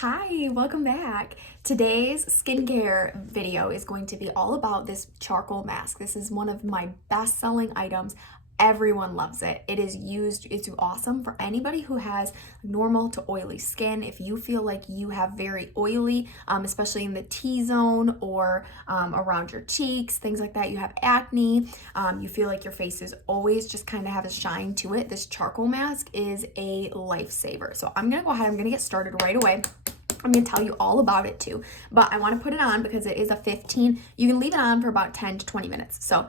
Hi, welcome back. Today's skincare video is going to be all about this charcoal mask. This is one of my best-selling items. Everyone loves it. It's awesome for anybody who has normal to oily skin. If you feel like you have very oily, especially in the T-zone or around your cheeks, things like that, you have acne, you feel like your face is always just kind of have a shine to it, this charcoal mask is a lifesaver. So I'm gonna go ahead, I'm gonna get started right away. I'm going to tell you all about it too, but I want to put it on because it is you can leave it on for about 10 to 20 minutes. So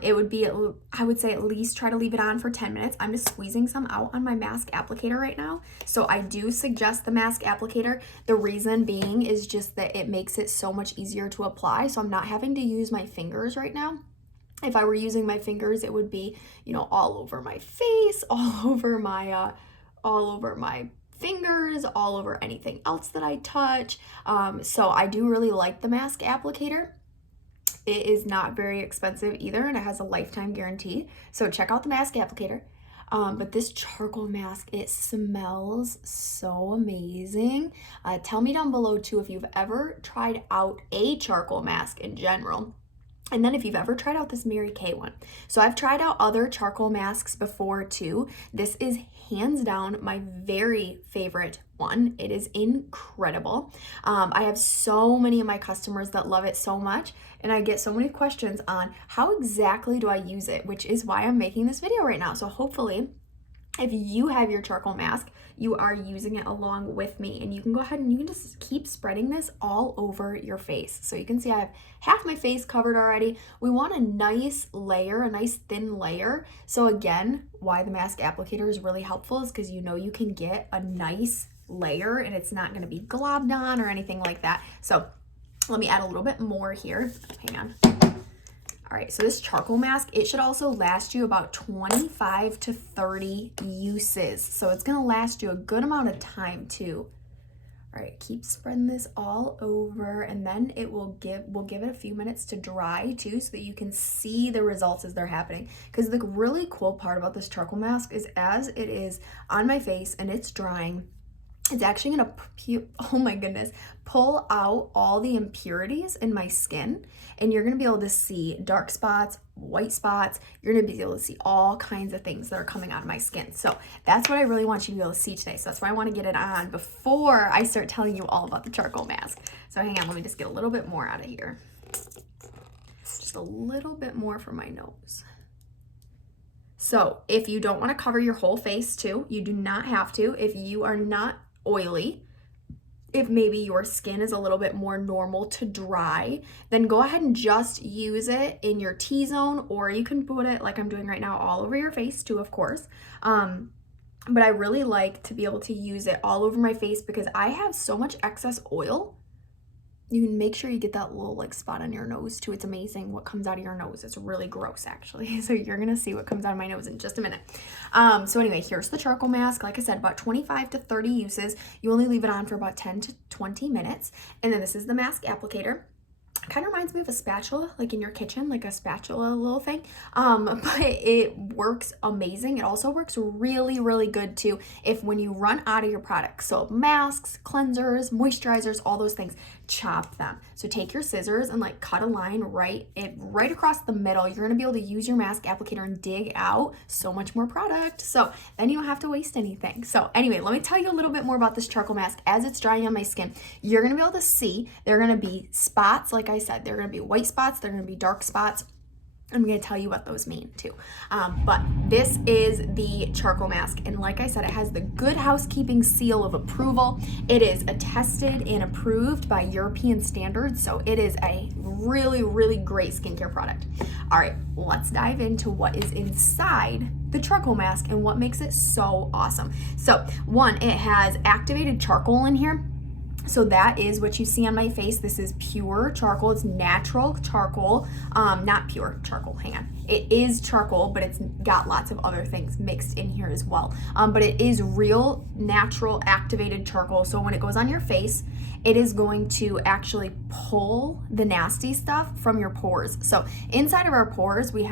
it would be, I would say at least try to leave it on for 10 minutes. I'm just squeezing some out on my mask applicator right now. So I do suggest the mask applicator. The reason being is just that it makes it so much easier to apply. So I'm not having to use my fingers right now. If I were using my fingers, it would be, all over my face, all over my fingers, all over anything else that I touch. So I do really like the mask applicator. It is not very expensive either, and it has a lifetime guarantee. So check out the mask applicator. But this charcoal mask, it smells so amazing. Tell me down below too if you've ever tried out a charcoal mask in general. And then if you've ever tried out this Mary Kay one. So I've tried out other charcoal masks before too. This is hands down my very favorite one. It is incredible. I have so many of my customers that love it so much, and I get so many questions on how exactly do I use it, which is why I'm making this video right now. So hopefully, if you have your charcoal mask, you are using it along with me, and you can go ahead and you can just keep spreading this all over your face. So you can see I have half my face covered already. We want a nice layer, a nice thin layer. So again, why the mask applicator is really helpful is because you can get a nice layer and it's not gonna be globbed on or anything like that. So let me add a little bit more here. Hang on. All right, so this charcoal mask, it should also last you about 25 to 30 uses. So it's gonna last you a good amount of time too. All right, keep spreading this all over, and then we'll give it a few minutes to dry too, so that you can see the results as they're happening. Because the really cool part about this charcoal mask is as it is on my face and it's drying, it's actually gonna, oh my goodness, pull out all the impurities in my skin, and you're gonna be able to see dark spots, white spots. You're gonna be able to see all kinds of things that are coming out of my skin. So that's what I really want you to be able to see today. So that's why I wanna get it on before I start telling you all about the charcoal mask. So hang on, let me just get a little bit more out of here. Just a little bit more for my nose. So if you don't wanna cover your whole face too, you do not have to. If you are not oily, if maybe your skin is a little bit more normal to dry, then go ahead and just use it in your T-zone, or you can put it like I'm doing right now all over your face too, of course. But I really like to be able to use it all over my face because I have so much excess oil. You can make sure you get that little spot on your nose too. It's amazing what comes out of your nose. It's really gross actually. So you're gonna see what comes out of my nose in just a minute. So anyway, here's the charcoal mask. Like I said, about 25 to 30 uses. You only leave it on for about 10 to 20 minutes. And then this is the mask applicator. Kind of reminds me of a spatula, like in your kitchen, like a spatula little thing. But it works amazing. It also works really, really good too when you run out of your products. So masks, cleansers, moisturizers, all those things, chop them. So take your scissors and cut a line right across the middle. You're gonna be able to use your mask applicator and dig out so much more product. So then you don't have to waste anything. So anyway, let me tell you a little bit more about this charcoal mask. As it's drying on my skin, you're gonna be able to see there are gonna be spots. Like I said, there are gonna be white spots, there are gonna be dark spots. I'm going to tell you what those mean too. But this is the charcoal mask. And like I said, it has the Good Housekeeping seal of approval. It is attested and approved by European standards. So it is a really, really great skincare product. All right, let's dive into what is inside the charcoal mask and what makes it so awesome. So one, it has activated charcoal in here. So that is what you see on my face. This is pure charcoal. It's natural charcoal, not pure charcoal, hang on. It is charcoal, but it's got lots of other things mixed in here as well. But it is real, natural, activated charcoal. So when it goes on your face, it is going to actually pull the nasty stuff from your pores. So inside of our pores, we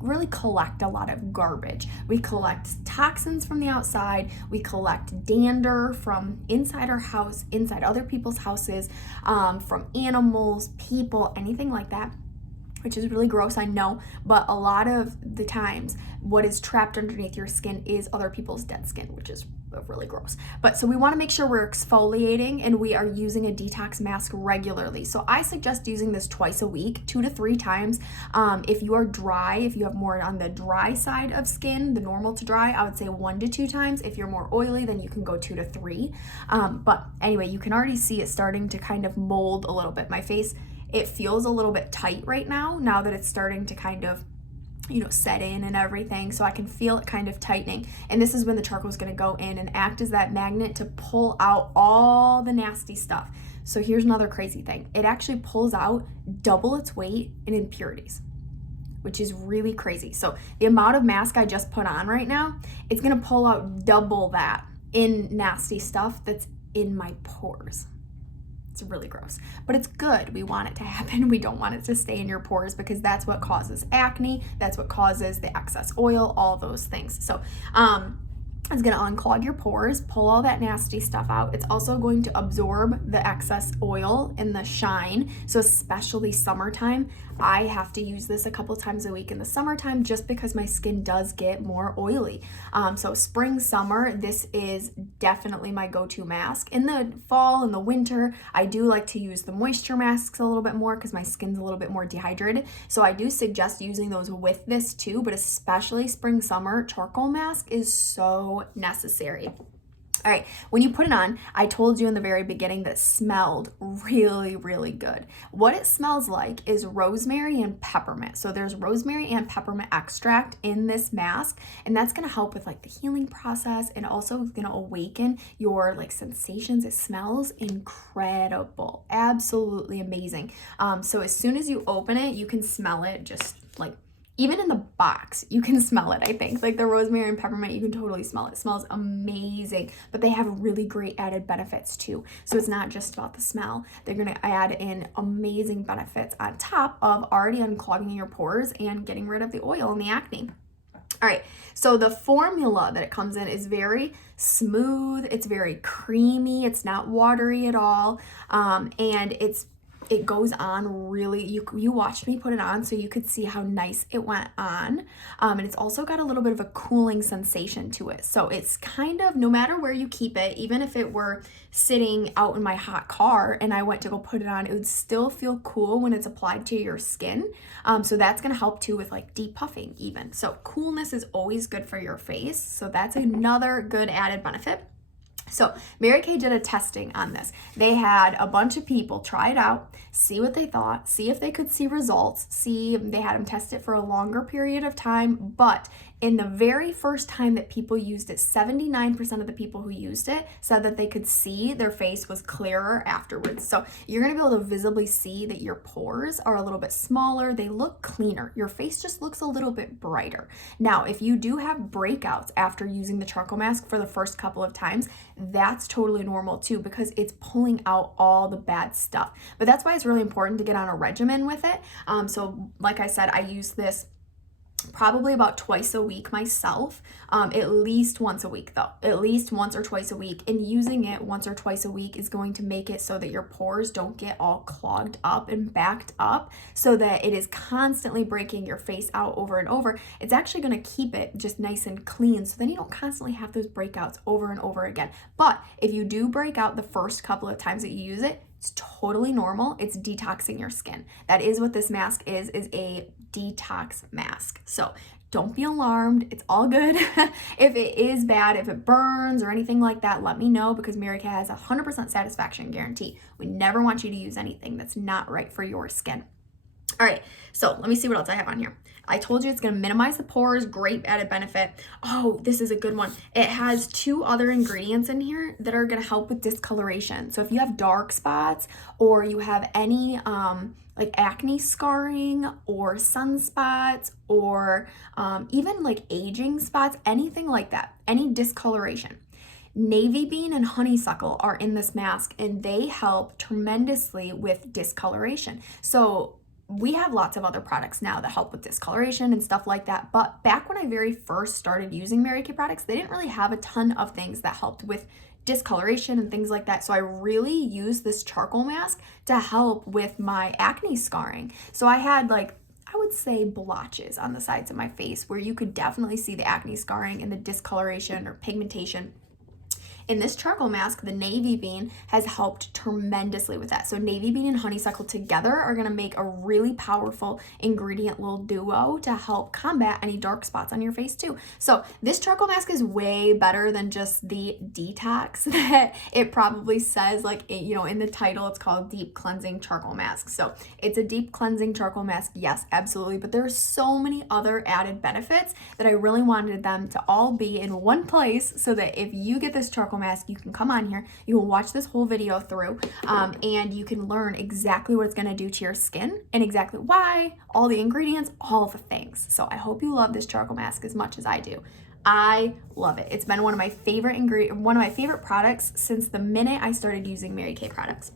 really collect a lot of garbage. We collect toxins from the outside. We collect dander from inside our house, inside other people's houses, from animals, people, anything like that, which is really gross, I know, but a lot of the times what is trapped underneath your skin is other people's dead skin, which is really gross. But so we want to make sure we're exfoliating and we are using a detox mask regularly. So I suggest using this twice a week, 2 to 3 times. If you are dry, if you have more on the dry side of skin, the normal to dry, I would say 1 to 2 times. If you're more oily, then you can go 2 to 3. But anyway, you can already see it starting to kind of mold a little bit. My face, it feels a little bit tight right now that it's starting to kind of, set in and everything. So I can feel it kind of tightening. And this is when the charcoal is going to go in and act as that magnet to pull out all the nasty stuff. So here's another crazy thing. It actually pulls out double its weight in impurities, which is really crazy. So the amount of mask I just put on right now, it's going to pull out double that in nasty stuff that's in my pores. It's really gross, but it's good. We want it to happen. We don't want it to stay in your pores because that's what causes acne. That's what causes the excess oil, all those things. So, it's going to unclog your pores, pull all that nasty stuff out. It's also going to absorb the excess oil and the shine. So especially summertime, I have to use this a couple times a week in the summertime just because my skin does get more oily. So spring, summer, this is definitely my go-to mask. In the fall and the winter, I do like to use the moisture masks a little bit more because my skin's a little bit more dehydrated. So I do suggest using those with this too, but especially spring, summer, charcoal mask is so necessary. All right, when you put it on, I told you in the very beginning that it smelled really, really good. What it smells like is rosemary and peppermint. So there's rosemary and peppermint extract in this mask, and that's gonna help with like the healing process and also gonna awaken your like sensations. It smells incredible, absolutely amazing. So as soon as you open it, you can smell it just like, even in the box, you can smell it, I think. Like the rosemary and peppermint, you can totally smell it. It smells amazing, but they have really great added benefits too. So it's not just about the smell. They're gonna add in amazing benefits on top of already unclogging your pores and getting rid of the oil and the acne. All right, so the formula that it comes in is very smooth. It's very creamy. It's not watery at all. And it goes on really, you watched me put it on so you could see how nice it went on. And it's also got a little bit of a cooling sensation to it. So it's kind of, no matter where you keep it, even if it were sitting out in my hot car and I went to go put it on, it would still feel cool when it's applied to your skin. So that's gonna help too with like depuffing even. So coolness is always good for your face. So that's another good added benefit. So Mary Kay did a testing on this. They had a bunch of people try it out, see what they thought, see if they could see results, they had them test it for a longer period of time, but in the very first time that people used it, 79% of the people who used it said that they could see their face was clearer afterwards. So you're gonna be able to visibly see that your pores are a little bit smaller, they look cleaner, your face just looks a little bit brighter. Now, if you do have breakouts after using the charcoal mask for the first couple of times, that's totally normal too because it's pulling out all the bad stuff. But that's why it's really important to get on a regimen with it. So like I said, I use this probably about twice a week myself, at least once a week though, at least once or twice a week. And using it once or twice a week is going to make it so that your pores don't get all clogged up and backed up so that it is constantly breaking your face out over and over. It's actually going to keep it just nice and clean so then you don't constantly have those breakouts over and over again. But if you do break out the first couple of times that you use it, it's totally normal. It's detoxing your skin. That is what this mask is a detox mask. So don't be alarmed. It's all good. If it is bad, if it burns or anything like that, let me know because Mary Kay has a 100% satisfaction guarantee. We never want you to use anything that's not right for your skin. All right, so let me see what else I have on here. I told you it's going to minimize the pores, great added benefit. Oh, this is a good one. It has 2 other ingredients in here that are going to help with discoloration. So if you have dark spots or you have any like acne scarring or sunspots or even like aging spots, anything like that, any discoloration. Navy bean and honeysuckle are in this mask and they help tremendously with discoloration. So we have lots of other products now that help with discoloration and stuff like that. But back when I very first started using Mary Kay products, they didn't really have a ton of things that helped with discoloration and things like that. So I really used this charcoal mask to help with my acne scarring. So I had like, I would say blotches on the sides of my face where you could definitely see the acne scarring and the discoloration or pigmentation. In this charcoal mask, the navy bean has helped tremendously with that. So navy bean and honeysuckle together are gonna make a really powerful ingredient little duo to help combat any dark spots on your face too. So this charcoal mask is way better than just the detox that it probably says, like, you know, in the title, it's called deep cleansing charcoal mask. So it's a deep cleansing charcoal mask, yes, absolutely. But there are so many other added benefits that I really wanted them to all be in one place so that if you get this charcoal mask, you can come on here, you will watch this whole video through, and you can learn exactly what it's going to do to your skin and exactly why, all the ingredients, all the things. So I hope you love this charcoal mask as much as I do. I love it. It's been one of my favorite products since the minute I started using Mary Kay products.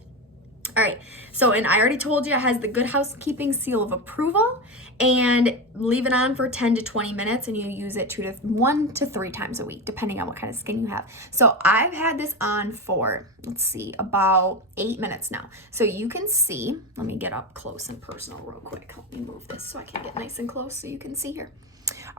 All right, so, and I already told you it has the Good Housekeeping seal of approval, and leave it on for 10 to 20 minutes and you use it 1 to 3 times a week, depending on what kind of skin you have. So I've had this on for, let's see, about 8 minutes now. So you can see, let me get up close and personal real quick. Let me move this so I can get nice and close so you can see here.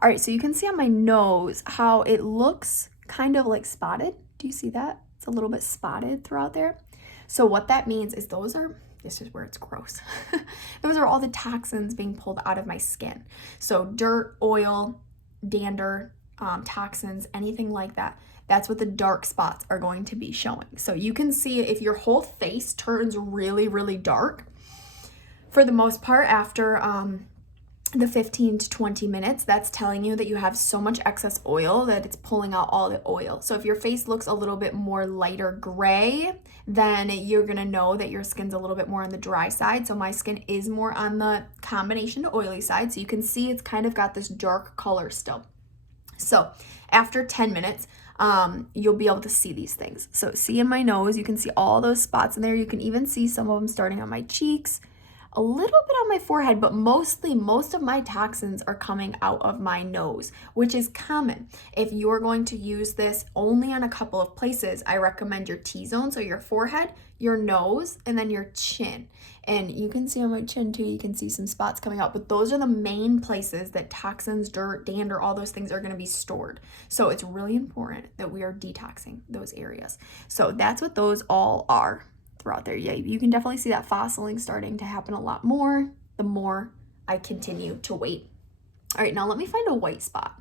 All right, so you can see on my nose how it looks kind of like spotted. Do you see that? It's a little bit spotted throughout there. So what that means is this is where it's gross. Those are all the toxins being pulled out of my skin. So dirt, oil, dander, toxins, anything like that. That's what the dark spots are going to be showing. So you can see if your whole face turns really, really dark, for the most part after the 15 to 20 minutes, that's telling you that you have so much excess oil that it's pulling out all the oil. So if your face looks a little bit more lighter gray, then you're gonna know that your skin's a little bit more on the dry side. So my skin is more on the combination to oily side. So you can see it's kind of got this dark color still. So after 10 minutes, you'll be able to see these things. So see in my nose, you can see all those spots in there. You can even see some of them starting on my cheeks, a little bit on my forehead, but mostly most of my toxins are coming out of my nose, which is common. If you're going to use this only on a couple of places, I recommend your T-zone, so your forehead, your nose, and then your chin. And you can see on my chin too, you can see some spots coming out, but those are the main places that toxins, dirt, dander, all those things are gonna be stored. So it's really important that we are detoxing those areas. So that's what those all are throughout there. Yeah, you can definitely see that fossiling starting to happen a lot more the more I continue to wait. All right, now let me find a white spot.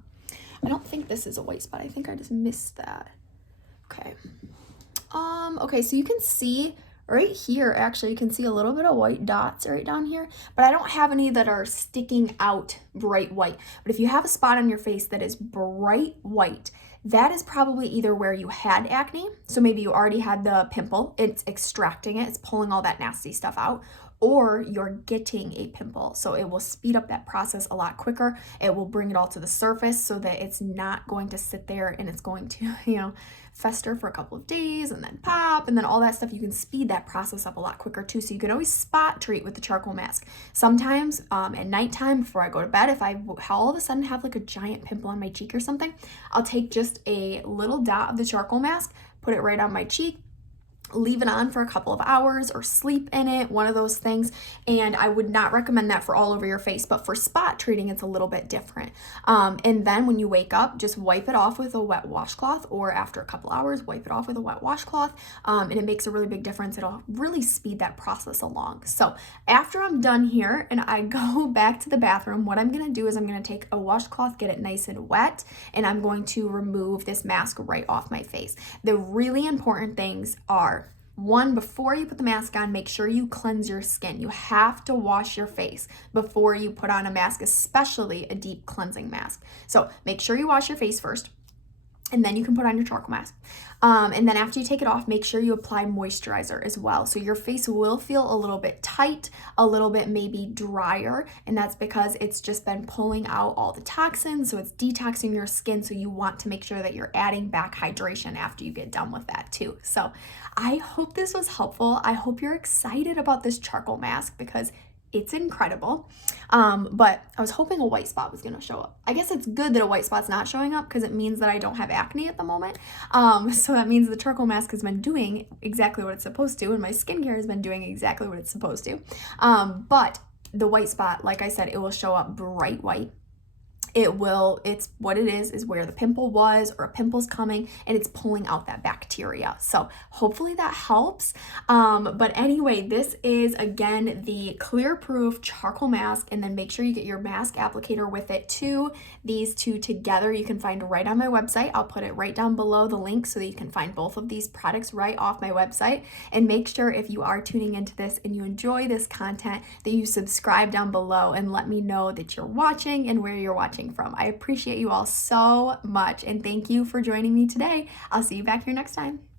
I don't think this is a white spot. I think I just missed that. Okay. Okay, so you can see right here, actually, you can see a little bit of white dots right down here, but I don't have any that are sticking out bright white. But if you have a spot on your face that is bright white, that is probably either where you had acne, so maybe you already had the pimple, it's extracting it, it's pulling all that nasty stuff out, or you're getting a pimple. So it will speed up that process a lot quicker. It will bring it all to the surface so that it's not going to sit there and it's going to, you know, fester for a couple of days and then pop and then all that stuff. You can speed that process up a lot quicker too. So you can always spot treat with the charcoal mask. Sometimes at nighttime before I go to bed, if I all of a sudden have like a giant pimple on my cheek or something, I'll take just a little dot of the charcoal mask, put it right on my cheek, leave it on for a couple of hours or sleep in it, one of those things. And I would not recommend that for all over your face, but for spot treating, it's a little bit different. And then when you wake up, just wipe it off with a wet washcloth, or after a couple hours, wipe it off with a wet washcloth. And it makes a really big difference. It'll really speed that process along. So after I'm done here and I go back to the bathroom, what I'm gonna do is I'm gonna take a washcloth, get it nice and wet, and I'm going to remove this mask right off my face. The really important things are One, before you put the mask on, make sure you cleanse your skin. You have to wash your face before you put on a mask, especially a deep cleansing mask. So make sure you wash your face first, and then you can put on your charcoal mask. And then after you take it off, make sure you apply moisturizer as well. So your face will feel a little bit tight, a little bit maybe drier, and that's because it's just been pulling out all the toxins, so it's detoxing your skin, so you want to make sure that you're adding back hydration after you get done with that too. So I hope this was helpful. I hope you're excited about this charcoal mask because it's incredible. But I was hoping a white spot was gonna show up. I guess it's good that a white spot's not showing up because it means that I don't have acne at the moment. So that means the charcoal mask has been doing exactly what it's supposed to, and my skincare has been doing exactly what it's supposed to. But the white spot, like I said, it will show up bright white. It's what it is where the pimple was, or a pimple's coming, and it's pulling out that bacteria. So hopefully that helps. But anyway, this is again the clear proof charcoal mask, and then make sure you get your mask applicator with it too. These two together you can find right on my website. I'll put it right down below the link so that you can find both of these products right off my website. And make sure if you are tuning into this and you enjoy this content that you subscribe down below and let me know that you're watching and where you're watching from. I appreciate you all so much, and thank you for joining me today. I'll see you back here next time.